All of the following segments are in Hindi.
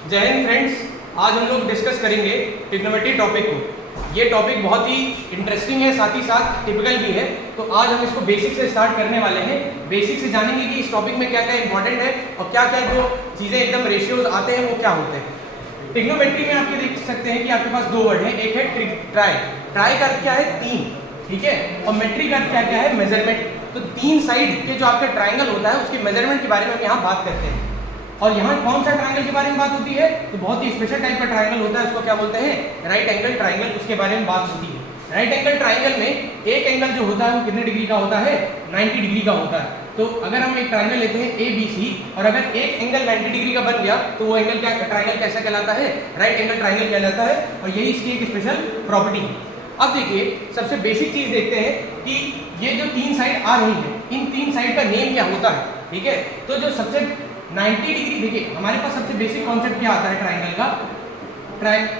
जय हिंद फ्रेंड्स, आज हम लोग डिस्कस करेंगे ट्रिग्नोमेट्री टॉपिक को। ये टॉपिक बहुत ही इंटरेस्टिंग है, साथ ही साथ टिपिकल भी है। तो आज हम इसको बेसिक से स्टार्ट करने वाले हैं। बेसिक से जानेंगे कि इस टॉपिक में क्या क्या इंपॉर्टेंट है और क्या क्या जो चीज़ें एकदम रेशियोज आते हैं वो क्या होते हैं। ट्रिग्नोमेट्री में आप ये देख सकते हैं कि आपके पास दो वर्ड हैं, एक है ट्राई। ट्राई का अर्थ क्या है? तीन, ठीक है। और मेट्री का अर्थ क्या क्या है? मेजरमेंट। तो तीन साइड के जो आपका ट्राइंगल होता है उसके मेजरमेंट के बारे में हम यहाँ बात करते हैं। और यहाँ कौन सा ट्रायंगल के बारे में बात होती है? तो बहुत ही स्पेशल टाइप का ट्रायंगल होता है, उसको क्या बोलते हैं? Right angle triangle. उसके बारे में बात होती है। राइट एंगल ट्रायंगल में एक एंगल जो होता है वो कितने डिग्री का होता है? 90 डिग्री का होता है। तो अगर हम एक ट्रायंगल लेते हैं ABC और अगर एक एंगल 90 डिग्री का बन गया तो वो एंगल क्या ट्रायंगल कैसा कहलाता है? राइट एंगल ट्रायंगल कहलाता है। और यही इसकी एक स्पेशल प्रॉपर्टी है। अब देखिए, सबसे बेसिक चीज देखते हैं कि ये जो तीन साइड आ रही है, इन तीन साइड का नेम क्या होता है, ठीक है। तो जो सबसे 90 डिग्री, देखिए हमारे पास सबसे बेसिक कॉन्सेप्ट क्या आता है ट्रायंगल का?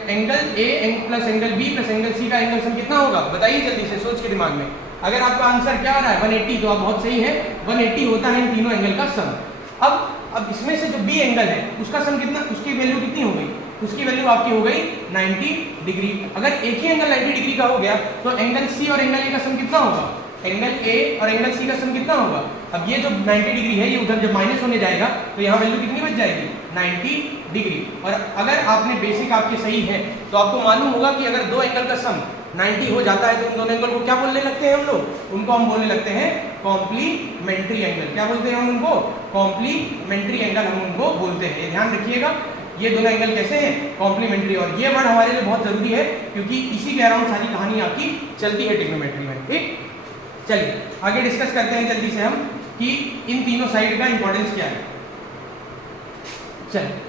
Angle A plus angle B plus angle C का एंगल सम कितना होगा? बताइए जल्दी से, सोच के दिमाग में। अगर आपका आंसर क्या आ रहा है 180, तो आप बहुत सही है, 180 होता है इन तीनों एंगल का सम। अब इसमें से जो B एंगल है उसका सम कितना, उसकी वैल्यू कितनी हो गई? उसकी वैल्यू आपकी हो गई 90 डिग्री। अगर एक ही एंगल 90 डिग्री का हो गया तो एंगल C और एंगल A का सम कितना होगा? एंगल A और एंगल C का सम कितना होगा? अब ये जो 90 डिग्री है ये उधर जब माइनस होने जाएगा तो यहाँ वैल्यू कितनी बच जाएगी? 90 डिग्री। और अगर आपने बेसिक आपके सही है तो आपको मालूम होगा कि अगर दो एंगल का सम 90 हो जाता है तो उन दोनों एंगल को क्या बोलने लगते हैं हम लोग? उनको हम बोलने लगते हैं कॉम्प्लीमेंट्री एंगल। क्या बोलते हैं हम उनको? कॉम्प्लीमेंट्री एंगल हम उनको बोलते हैं। ये ध्यान रखिएगा, ये दोनों एंगल कैसे हैं? कॉम्प्लीमेंट्री। और ये वर्ड हमारे लिए बहुत जरूरी है क्योंकि इसी के अराउंड सारी कहानी आपकी चलती है ट्रिग्नोमेट्री में। ठीक, चलिए आगे डिस्कस करते हैं जल्दी से हम कि इन तीनों साइड का इंपॉर्टेंस क्या है। चलिए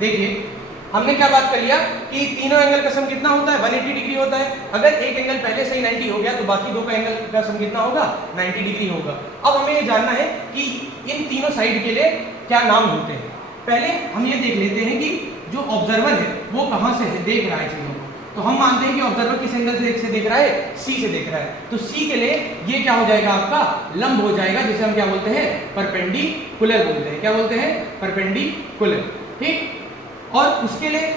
देखिए, हमने क्या बात कर लिया कि तीनों एंगल का सम कितना होता है? 180 डिग्री होता है। अगर एक एंगल पहले से ही 90 हो गया तो बाकी दो का एंगल का सम कितना होगा? 90 डिग्री होगा। अब हमें ये जानना है कि इन तीनों साइड के लिए क्या नाम होते हैं। पहले हम ये देख लेते हैं कि जो ऑब्जर्वर है वो कहाँ से देख रहा है चीजों को। तो हम मानते हैं कि ऑब्जर्वर किस एंगल से देख रहा है? C से देख रहा है। तो C के लिए ये क्या हो जाएगा? आपका लंब हो जाएगा, जिसे हम क्या बोलते हैं? परपेंडिकुलर बोलते हैं। क्या बोलते हैं? परपेंडिकुलर। ठीक। और उसके लिए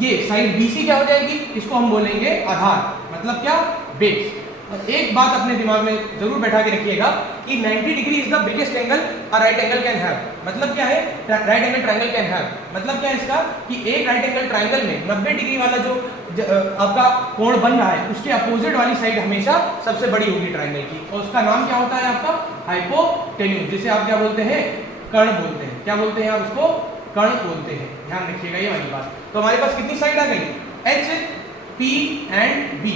ये साइड BC क्या हो जाएगी? इसको हम बोलेंगे आधार, मतलब क्या? बेस। और एक बात अपने दिमाग में जरूर बैठा के रखिएगा कि 90 degree is the biggest angle a right angle can have. मतलब क्या है? Right angle triangle can have. मतलब क्या है इसका? कि एक राइट एंगल ट्रायंगल में 90 डिग्री वाला जो आपका कोण बन रहा है उसके अपोजिट वाली साइड हमेशा सबसे बड़ी होगी ट्रायंगल की। और उसका नाम क्या होता है आपका? हाइपोटेन्यूज, जिसे आप क्या बोलते हैं? कर्ण बोलते हैं। क्या बोलते हैं आप उसको? कर्ण बोलते हैं। ध्यान रखिएगा ये वाली बात। तो हमारे पास कितनी साइड आ गई? H, P and B।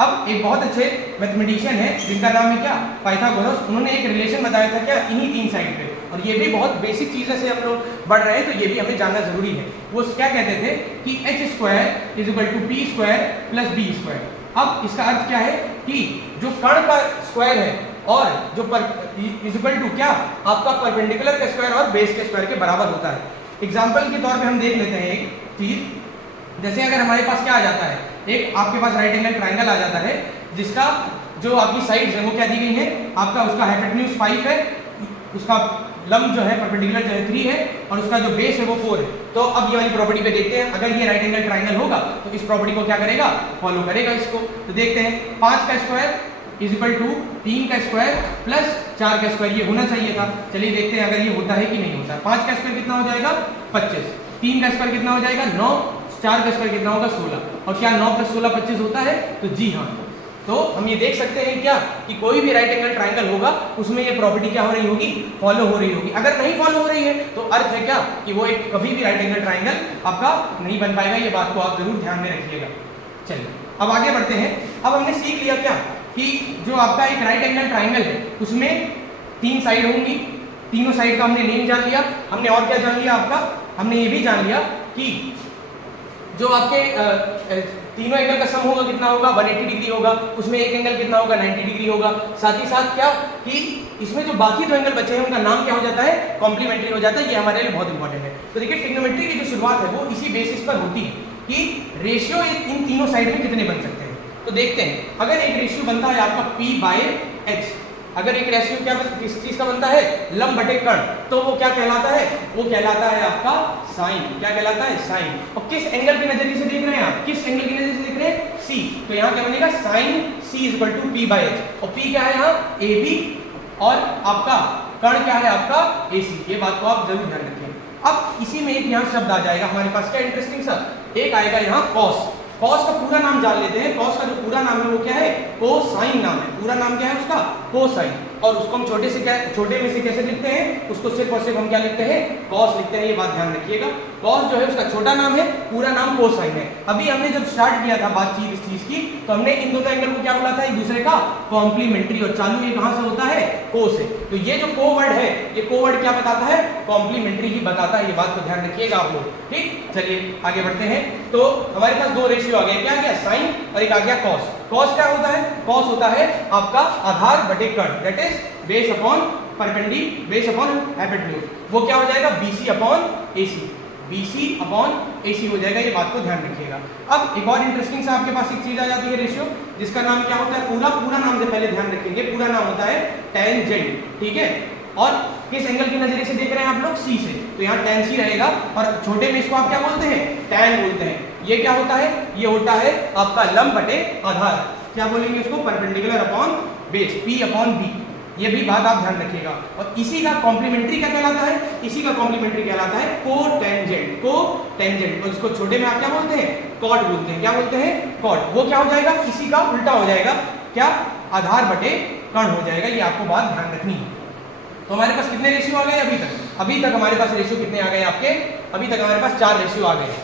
अब एक बहुत अच्छे मैथमेटिशियन है जिनका नाम है क्या? पाइथागोरस। उन्होंने एक रिलेशन बताया था क्या? इन्हीं तीन साइड पे। और ये भी बहुत बेसिक चीज़ें से हम लोग बढ़ रहे हैं तो ये भी हमें जानना जरूरी है। वो क्या कहते थे कि h² = p² + b²। अब इसका अर्थ क्या है कि जो कर्ण का स्क्वायर है और जो इक्वल टू क्या आपका परपेंडिकुलर का स्क्वायर और बेस के स्क्वायर के बराबर होता है। एग्जाम्पल के तौर पे हम देख लेते हैं एक चीज, जैसे अगर हमारे पास क्या आ जाता है, एक आपके पास राइट एंगल ट्रायंगल आ जाता है जिसका जो आपकी साइड्स है वो क्या दी गई है? आपका उसका हाइपोटेन्यूज 5 है, उसका लंब जो है परपेंडिकुलर जो है 3 है और उसका जो बेस है वो 4 है। तो अब ये वाली प्रॉपर्टी पे देखते हैं, अगर ये राइट एंगल ट्रायंगल होगा तो इस प्रॉपर्टी को क्या करेगा? फॉलो करेगा इसको। तो देखते हैं, 5 का स्क्वायर = 3 का स्क्वायर प्लस 4 का स्क्वायर, ये होना चाहिए था। चलिए देखते हैं अगर ये होता है कि नहीं होता। 5 का स्क्वायर कितना हो जाएगा? 25। 3 का स्क्वायर कितना हो जाएगा? 9। 4 का स्क्वायर कितना होगा? 16। और क्या 9 + 16 25 होता है? तो जी हाँ। तो हम ये देख सकते हैं क्या कि कोई भी राइट एंगल ट्रायंगल होगा उसमें ये प्रॉपर्टी क्या हो रही होगी? फॉलो हो रही होगी। अगर नहीं फॉलो हो रही है तो अर्थ है क्या कि वो एक कभी भी राइट एंगल ट्रायंगल आपका नहीं बन पाएगा। ये बात को आप जरूर ध्यान में रखिएगा। चलिए अब आगे बढ़ते हैं। अब हमने सीख लिया क्या कि जो आपका एक राइट एंगल ट्रायंगल है उसमें तीन साइड होंगी। तीनों साइड का हमने नेम जान लिया। हमने और क्या जान लिया आपका? हमने ये भी जान लिया कि जो आपके तीनों एंगल का सम होगा कितना होगा? 180 डिग्री होगा। उसमें एक एंगल कितना होगा? 90 डिग्री होगा। साथ ही साथ क्या कि इसमें जो बाकी दो एंगल बचे हैं उनका नाम क्या हो जाता है? कॉम्प्लीमेंट्री हो जाता है। ये हमारे लिए बहुत इंपॉर्टेंट है। तो देखिए, ट्रिग्नोमेट्री की जो शुरुआत है वो इसी बेसिस पर होती है कि रेशियो इन तीनों साइड में कितने बन सकते हैं। तो देखते हैं, अगर एक रेशियो बनता है आपका P/H, अगर एक रेशियो क्या किस चीज का बनता है, लंब बटे कर्ण, तो वो क्या कहलाता है, वो कहलाता है आपका साइन। क्या कहलाता है, साइन। और किस एंगल के नजरिए से देख रहे हैं आप, किस एंगल के नजरिए से देख रहे हैं, सी, तो यहाँ क्या बनेगा, sine C is equal to P by H. और पी क्या है यहाँ, ए बी, और आपका कर्ण क्या है आपका ए सी। ये बात को आप जरूर ध्यान रखें। अब इसी में एक यहाँ शब्द आ जाएगा हमारे पास, क्या इंटरेस्टिंग सा, एक आएगा यहाँ कॉस। कॉस का पूरा नाम जान लेते हैं। कॉस का जो पूरा नाम है वो क्या है, कोसाइन नाम है। पूरा नाम क्या है उसका, कोसाइन। और उसको हम छोटे में से कैसे लिखते हैं, उसको सिर्फ और सिर्फ हम क्या लिखते हैं, कॉस लिखते हैं। ये बात ध्यान रखिएगा। कॉस जो है उसका छोटा नाम है, पूरा नाम कोसाइन है। अभी हमने जब स्टार्ट किया था बातचीत इस चीज की, तो हमने इन दोनों एंगल को क्या बोला था, एक दूसरे का कॉम्प्लीमेंट्री। और चालू ये कहां से होता है, को से। तो ये जो को वर्ड है, ये को वर्ड क्या बताता है, कॉम्प्लीमेंट्री ही बताता है। ये बात को ध्यान रखिएगा आप लोग। ठीक, चलिए आगे बढ़ते हैं। तो हमारे पास दो रेशियो आ गए, क्या आ गया, साइन, और एक आ गया कॉस। कॉस क्या होता है, कॉस होता है आपका आधार बटे कर्ण, that is base upon perpendicular, base upon hypotenuse. वो क्या हो जाएगा, BC upon AC, BC upon AC हो जाएगा। ये बात को ध्यान रखिएगा। अब एक और इंटरेस्टिंग सा आपके पास एक चीज आ जाती है, रेशियो, जिसका नाम क्या होता है, पूरा नाम से पहले ध्यान रखेंगे, पूरा नाम होता है टेंजेंट। ठीक है, और किस एंगल के नजरिए से देख रहे हैं आप लोग, सी से, तो यहाँ टेन सी रहेगा। और छोटे में इसको आप क्या बोलते हैं, टैन बोलते हैं। ये क्या होता है, ये होता है आपका लंब बटे आधार। क्या बोलेंगे इसको, perpendicular upon base, P upon B. ये भी बात आप ध्यान रखिएगा। और इसी का कॉम्प्लीमेंट्री क्या कहलाता है, इसी का कॉम्प्लीमेंट्री कहलाता है कोटेंजेंट, कोटेंजेंट। और इसको छोटे में आप क्या बोलते हैं, कॉट बोलते हैं। क्या बोलते हैं, कॉट। वो क्या हो जाएगा, इसी का उल्टा हो जाएगा, क्या, आधार बटे कर्ण हो जाएगा। ये आपको बात ध्यान रखनी है। तो हमारे पास कितने रेशियो आ गए अभी तक, अभी तक हमारे पास रेशियो कितने आ गए आपके, अभी तक हमारे पास 4 रेशियो आ गए।